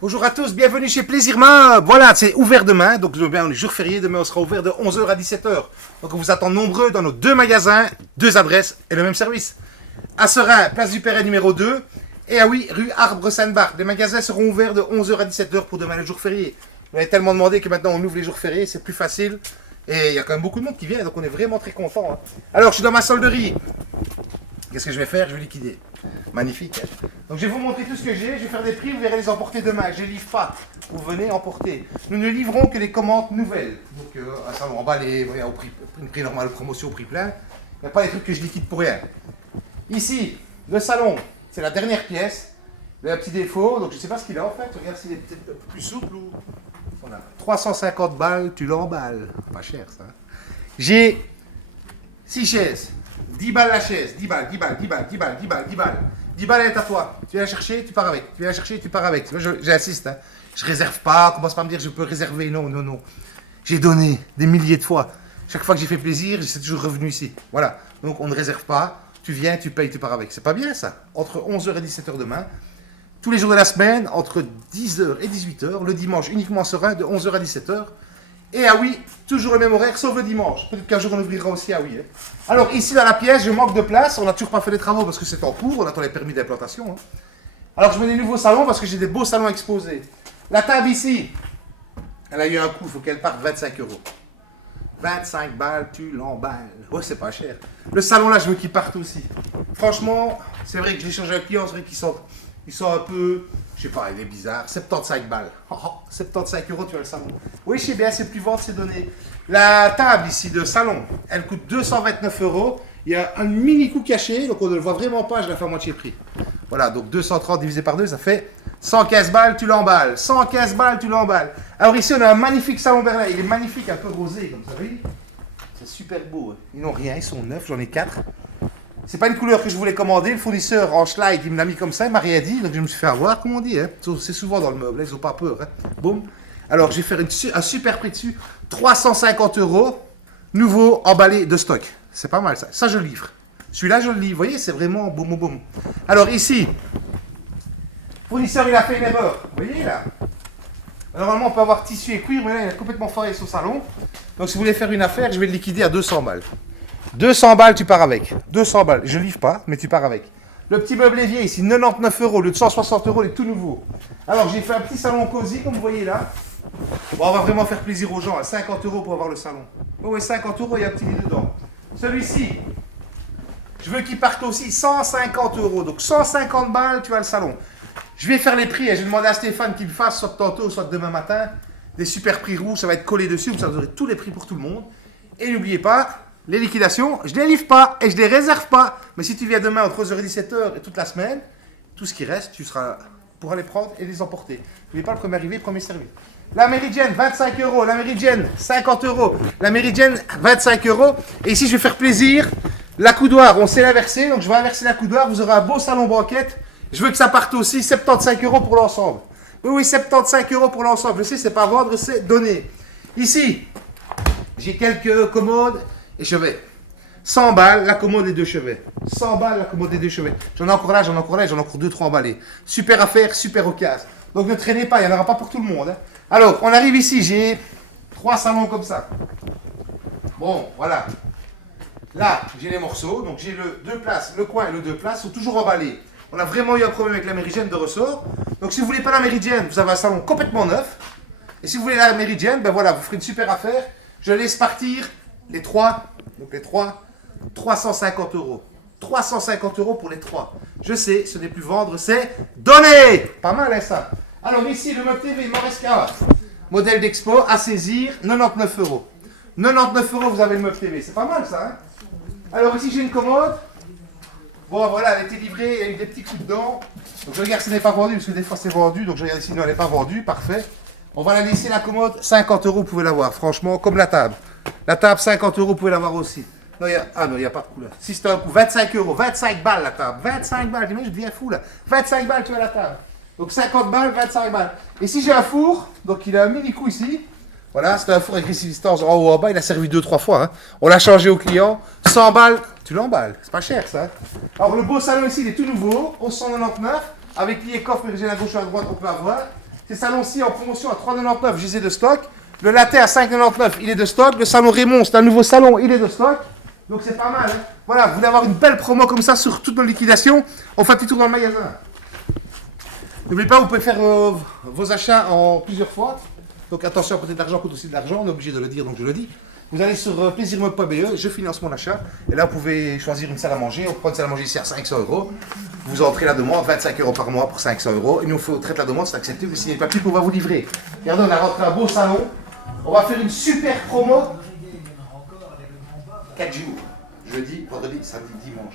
Bonjour à tous, bienvenue chez Plaisir Main. Voilà, c'est ouvert demain, donc demain on est jour férié, demain on sera ouvert de 11 h à 17 h. Donc on vous attend nombreux dans nos deux magasins, deux adresses et le même service. À Serein, place du Perret numéro 2, et à oui, rue Arbre-Sainte-Barbe. Les magasins seront ouverts de 11 h à 17 h pour demain le jour férié. Vous avez tellement demandé que maintenant on ouvre les jours fériés, c'est plus facile. Et il y a quand même beaucoup de monde qui vient, donc on est vraiment très content. Hein. Alors je suis dans ma solderie. Qu'est-ce que je vais faire? Je vais liquider. Magnifique. Donc je vais vous montrer tout ce que j'ai, je vais faire des prix, vous verrez les emporter demain. Je les livre pas. Vous venez emporter. Nous ne livrons que les commandes nouvelles. Donc ça va emballer au prix normal, promotion au prix plein. Il n'y a pas les trucs que je liquide pour rien. Ici, le salon, c'est la dernière pièce. Il a un petit défaut, donc je ne sais pas ce qu'il a en fait. Regarde s'il est peut-être un peu plus souple ou. Voilà. 350 balles, tu l'emballes. Pas cher ça. J'ai 6 chaises. 10 balles la chaise, 10 balles, 10 balles, 10 balles, 10 balles, 10 balles, 10 balles. 10 balles, elle est à toi. Tu viens la chercher, tu pars avec. Tu viens la chercher, tu pars avec. J'insiste. Hein. Je réserve pas. Commence pas à me dire je peux réserver. Non, non, non. J'ai donné des milliers de fois. Chaque fois que j'ai fait plaisir, c'est toujours revenu ici. Voilà. Donc on ne réserve pas. Tu viens, tu payes, tu pars avec. C'est pas bien ça. Entre 11 h et 17 h demain. Tous les jours de la semaine, entre 10 h et 18 h. Le dimanche uniquement serein de 11 h à 17 h. Et ah oui, toujours le même horaire, sauf le dimanche. Peut-être qu'un jour on ouvrira aussi ah oui. Hein. Alors ici dans la pièce, je manque de place. On n'a toujours pas fait les travaux parce que c'est en cours. On attend les permis d'implantation. Hein. Alors je mets des nouveaux salons parce que j'ai des beaux salons exposés. La table ici, elle a eu un coup. Il faut qu'elle parte 25 €. 25 balles, tu l'emballes. Ouais, c'est pas cher. Le salon là, je veux qu'il parte aussi. Franchement, c'est vrai que j'ai changé un client. C'est vrai qu'ils sont un peu... Je sais pas, il est bizarre. 75 balles. 75 €, tu as le salon. Oui, je sais bien, c'est plus vente, c'est donné. La table ici de salon, elle coûte 229 €. Il y a un mini coup caché, donc on ne le voit vraiment pas, je la fais à moitié prix. Voilà, donc 230 divisé par 2, ça fait 115 balles, tu l'emballes. 115 balles, tu l'emballes. Alors ici, on a un magnifique salon Berlin. Il est magnifique, un peu rosé, comme ça, vous voyez. C'est super beau. Hein. Ils n'ont rien, ils sont neufs, j'en ai 4. C'est pas une couleur que je voulais commander. Le fournisseur en Schleid, il me l'a mis comme ça, il m'a rien dit. Donc je me suis fait avoir, comme on dit. Hein. C'est souvent dans le meuble, hein, ils n'ont pas peur. Hein. Boum. Alors je vais faire un super prix dessus. 350 €, nouveau emballé de stock. C'est pas mal ça. Ça je livre. Celui-là je le livre. Vous voyez, c'est vraiment boum boum boum. Alors ici, le fournisseur il a fait une erreur. Vous voyez là. Normalement on peut avoir tissu et cuir, mais là il a complètement foiré son salon. Donc si vous voulez faire une affaire, je vais le liquider à 200 balles. 200 balles, tu pars avec. 200 balles. Je ne livre pas, mais tu pars avec. Le petit meuble évier ici, 99 €, le de 160 €, il est tout nouveau. Alors, j'ai fait un petit salon cosy, comme vous voyez là. Bon, on va vraiment faire plaisir aux gens. 50 € pour avoir le salon. Oh, ouais, 50 €, il y a un petit lit dedans. Celui-ci, je veux qu'il parte aussi 150 €. Donc, 150 balles, tu as le salon. Je vais faire les prix. Je vais demander à Stéphane qu'il me fasse, soit tantôt, soit demain matin, des super prix rouges. Ça va être collé dessus, vous aurez tous les prix pour tout le monde. Et n'oubliez pas, les liquidations, je ne les livre pas et je ne les réserve pas. Mais si tu viens demain entre 11 h et 17 h et toute la semaine, tout ce qui reste, tu pourras les prendre et les emporter. N'oubliez pas le premier arrivé, premier servi. La Méridienne, 25 €. La Méridienne, 50 €. La Méridienne, 25 €. Et ici, je vais faire plaisir. La coudoir, on sait l'inverser. Donc, je vais inverser la coudoir. Vous aurez un beau salon banquette. Je veux que ça parte aussi. 75 € pour l'ensemble. Oui, oui, 75 € pour l'ensemble. Je sais, c'est pas vendre, c'est donner. Ici, j'ai quelques commodes et chevets. 100 balles, la commode et 2 chevets. 100 balles, la commode et 2 chevets. J'en ai encore là, j'en ai encore 2-3 emballés. Super affaire, super occasion. Donc ne traînez pas, il n'y en aura pas pour tout le monde. Hein. Alors, on arrive ici, j'ai 3 salons comme ça. Bon, voilà. Là, j'ai les morceaux. Donc j'ai le 2 places, le coin et le 2 places sont toujours emballés. On a vraiment eu un problème avec la méridienne de ressort. Donc si vous voulez pas la méridienne, vous avez un salon complètement neuf. Et si vous voulez la méridienne, ben voilà, vous ferez une super affaire. Je laisse partir les 3. Donc les 3, 350 €. 350 € pour les 3. Je sais, ce n'est plus vendre, c'est donner. Pas mal hein, ça. Alors ici, le meuble TV, il m'en reste qu'un. Modèle d'expo à saisir, 99 €. 99 €, vous avez le meuble TV. C'est pas mal ça. Hein. Alors ici, j'ai une commode. Bon voilà, elle a été livrée, il y a eu des petits coups dedans. Donc je regarde si elle n'est pas vendue, parce que des fois c'est vendu. Donc je regarde ici, non, elle n'est pas vendue, parfait. On va la laisser la commode, 50 €, vous pouvez l'avoir, franchement, comme la table. La table, 50 €, vous pouvez l'avoir aussi. Non, il n'y a pas de couleur. Si c'est un coup, 25 €, 25 balles la table. 25 balles, je deviens fou là. 25 balles, tu as la table. Donc 50 balles, 25 balles. Et si j'ai un four, donc il a un mini coup ici. Voilà, c'était un four avec résistance en haut en bas, il a servi 2-3 fois. Hein. On l'a changé au client. 100 balles, tu l'emballes. C'est pas cher ça. Hein. Alors le beau salon ici, il est tout nouveau, au 199, avec lit et coffre, mais à gauche ou à droite, on peut avoir. Ces salons-ci en promotion à 3,99, je les ai de stock. Le latte à 5,99, il est de stock. Le salon Raymond, c'est un nouveau salon, il est de stock. Donc c'est pas mal. Hein. Voilà, vous voulez avoir une belle promo comme ça sur toutes nos liquidations, on fait un petit tour dans le magasin. N'oubliez pas, vous pouvez faire vos achats en plusieurs fois. Donc attention, à côté de l'argent coûte aussi de l'argent, on est obligé de le dire, donc je le dis. Vous allez sur plaisirmeuble.be, je finance mon achat. Et là, vous pouvez choisir une salle à manger. On prend une salle à manger ici à 500 €. Vous entrez la demande, 25 € par mois pour 500 €. Et nous, on traite la demande, c'est accepté. Vous signez le papier qu'on va vous livrer. Regardez, on a rentré un beau salon. On va faire une super promo. 4 jours. Jeudi, vendredi, samedi, dimanche.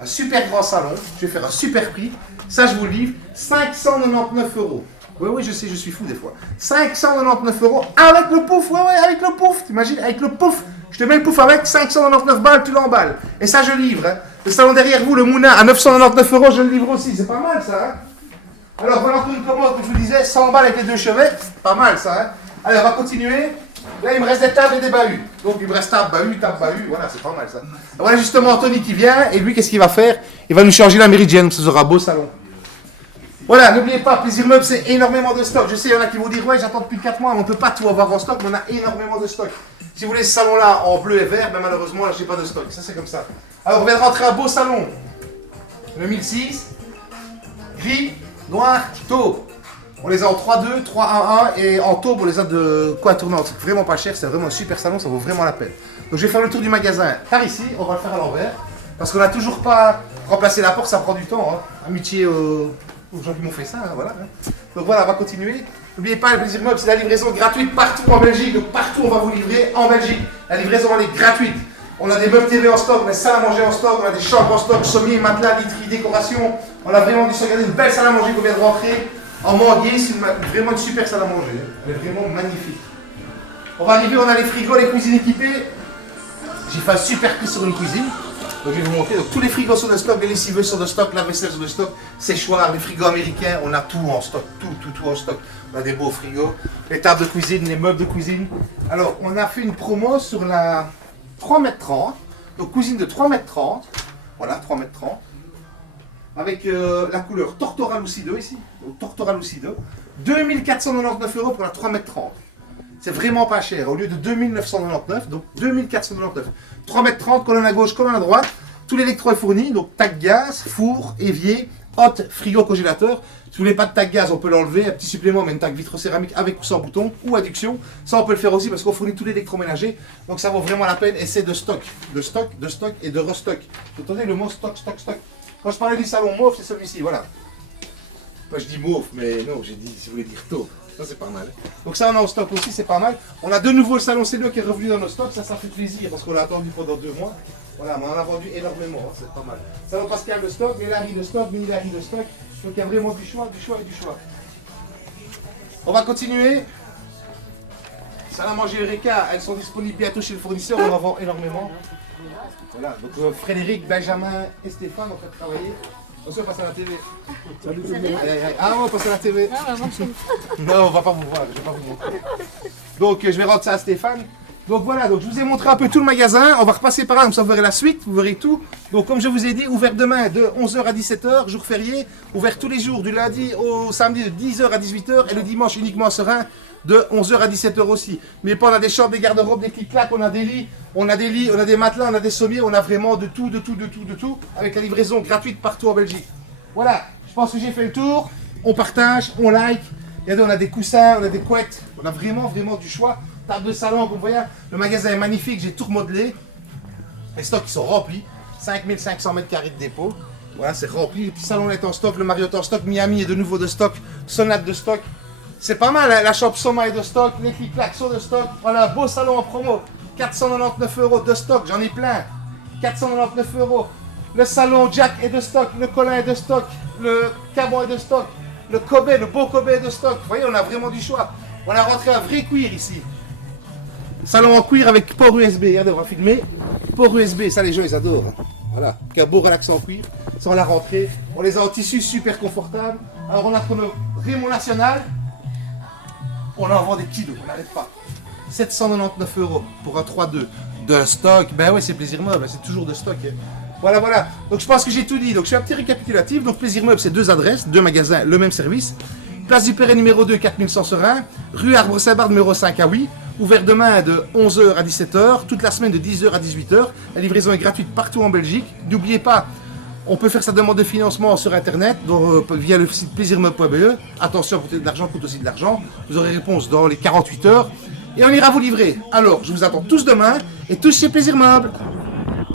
Un super grand salon. Je vais faire un super prix. Ça, je vous le livre. 599 €. Oui, je sais, je suis fou des fois. 599 € avec le pouf, ouais, avec le pouf. T'imagines, avec le pouf. Je te mets le pouf avec 599 balles, tu l'emballes. Et ça, je livre. Hein. Le salon derrière vous, le Mouna, à 999 €, je le livre aussi. C'est pas mal, ça. Hein. Alors, voilà pour une commande, comme je vous disais, 100 balles avec les 2 chevets. Pas mal, ça. Hein. Allez, on va continuer. Là, il me reste des tables et des bahuts. Donc, il me reste table, bahut. Voilà, c'est pas mal, ça. Voilà, justement, Anthony qui vient. Et lui, qu'est-ce qu'il va faire? Il va nous changer la méridienne. Donc, ça sera un beau salon. Voilà, n'oubliez pas, Plaisir Meuble, c'est énormément de stock. Je sais, il y en a qui vont dire, ouais, j'attends depuis 4 mois, on ne peut pas tout avoir en stock, mais on a énormément de stock. Si vous voulez ce salon-là en bleu et vert, ben malheureusement, là, je n'ai pas de stock. Ça, c'est comme ça. Alors, on vient de rentrer un beau salon. Le 1006, gris, noir, taupe. On les a en 3-2, 3-1-1 et en taupe, on les a de quoi tournante. C'est vraiment pas cher, c'est vraiment un super salon, ça vaut vraiment la peine. Donc, je vais faire le tour du magasin par ici, on va le faire à l'envers. Parce qu'on n'a toujours pas remplacé la porte, ça prend du temps. Hein. Amitié aux gens qui m'ont fait ça, hein, voilà. Hein. Donc voilà, on va continuer. N'oubliez pas, le Plaisir Meuble, c'est la livraison gratuite partout en Belgique. Donc partout, on va vous livrer en Belgique. La livraison, elle est gratuite. On a des meubles TV en stock, on a des salles à manger en stock, on a des chambres en stock, sommiers, matelas, literie, décoration. On a vraiment dû se regarder une belle salle à manger qu'on vient de rentrer. En manguier, c'est vraiment une super salle à manger. Elle est vraiment magnifique. On va arriver, on a les frigos, les cuisines équipées. J'ai fait un super prix sur une cuisine. Donc je vais vous montrer, donc, tous les frigos sont de stock, les lessiveuses sont de stock, la vaisselle sont de stock, séchoirs, les frigos américains, on a tout en stock, tout en stock. On a des beaux frigos, les tables de cuisine, les meubles de cuisine. Alors on a fait une promo sur la 3,30 m, donc cuisine de 3,30 m, voilà 3,30 m, avec la couleur Tortora Lucido ici, donc Tortora Lucido, 2499 € pour la 3,30 m. C'est vraiment pas cher, au lieu de 2999, donc 2499. 3,30 m, colonne à gauche, colonne à droite. Tout l'électro est fourni, donc tac gaz, four, évier, hot, frigo, congélateur. Si vous voulez pas de tac gaz, on peut l'enlever, un petit supplément, mais une tac vitrocéramique avec ou sans bouton, ou adduction. Ça, on peut le faire aussi parce qu'on fournit tout l'électroménager. Donc ça vaut vraiment la peine et c'est de stock et de restock. Vous entendez le mot stock. Quand je parlais du salon mauve, c'est celui-ci, voilà. Moi je dis mauve, mais non, j'ai dit, si vous voulez dire taupe. Ça c'est pas mal. Donc ça on a en stock aussi, c'est pas mal. On a de nouveau le salon C2 qui est revenu dans nos stocks, ça fait plaisir parce qu'on l'a attendu pendant 2 mois. Voilà, mais on en a vendu énormément, hein, c'est pas mal. Salon Pascal de stock, Mélanie de stock, Mini-Larry de stock. Donc il y a vraiment du choix. On va continuer. Salle à manger Eureka, elles sont disponibles bientôt chez le fournisseur, on en vend énormément. Voilà, donc Frédéric, Benjamin et Stéphane ont fait travailler. Attention, on passe à la TV. Salut tout le monde. Ah, on passe à la TV. Non, on va pas vous voir, je vais pas vous montrer. Donc, je vais rendre ça à Stéphane. Donc voilà, donc je vous ai montré un peu tout le magasin. On va repasser par là, comme ça vous verrez la suite, vous verrez tout. Donc comme je vous ai dit, ouvert demain de 11 h à 17 h, jour férié. Ouvert tous les jours, du lundi au samedi de 10 h à 18 h. Et le dimanche uniquement serein de 11 h à 17 h aussi. Mais pas, on a des chambres, des garde-robes, des clics-clacs, on a des lits, on a des matelas, on a des sommiers, on a vraiment de tout. Avec la livraison gratuite partout en Belgique. Voilà, je pense que j'ai fait le tour. On partage, on like. Regardez, on a des coussins, on a des couettes. On a vraiment du choix. Table de salon, vous voyez, le magasin est magnifique, j'ai tout remodelé. Les stocks ils sont remplis. 5500 m² de dépôt. Voilà, c'est rempli. Le petit salon est en stock, le Marriott en stock, Miami est de nouveau de stock, Sonate de stock. C'est pas mal, hein? La chambre Soma est de stock, les clics-clacs sont de stock. Voilà, un beau salon en promo. 499 € de stock, j'en ai plein. 499 €. Le salon Jack est de stock, le Colin est de stock, le Cabot est de stock, le Kobe, le beau Kobe est de stock. Vous voyez, on a vraiment du choix. On a rentré un vrai cuir ici. Salon en cuir avec port USB, regardez, on va filmer. Port USB, ça les gens ils adorent. Voilà, un beau relaxant en cuir. Ça on l'a rentré. On les a en tissu super confortable. Alors on a pour nos Raymond National. On en vend des kilos, on n'arrête pas. 799 € pour un 3-2 de stock. Ben ouais, c'est Plaisir Meuble, c'est toujours de stock. Hein. Voilà. Donc je pense que j'ai tout dit. Donc je fais un petit récapitulatif. Donc Plaisir Meuble, c'est 2 adresses, 2 magasins, le même service. Place du Perret numéro 2, 4100 Serein. Rue Arbre-Saint-Barth numéro 5 à Oui. Ouvert demain de 11h à 17h, toute la semaine de 10h à 18h. La livraison est gratuite partout en Belgique. N'oubliez pas, on peut faire sa demande de financement sur internet via le site plaisirmeuble.be. Attention, pour de l'argent coûte aussi de l'argent. Vous aurez réponse dans les 48 heures et on ira vous livrer. Alors, je vous attends tous demain et tous chez Plaisir Meuble.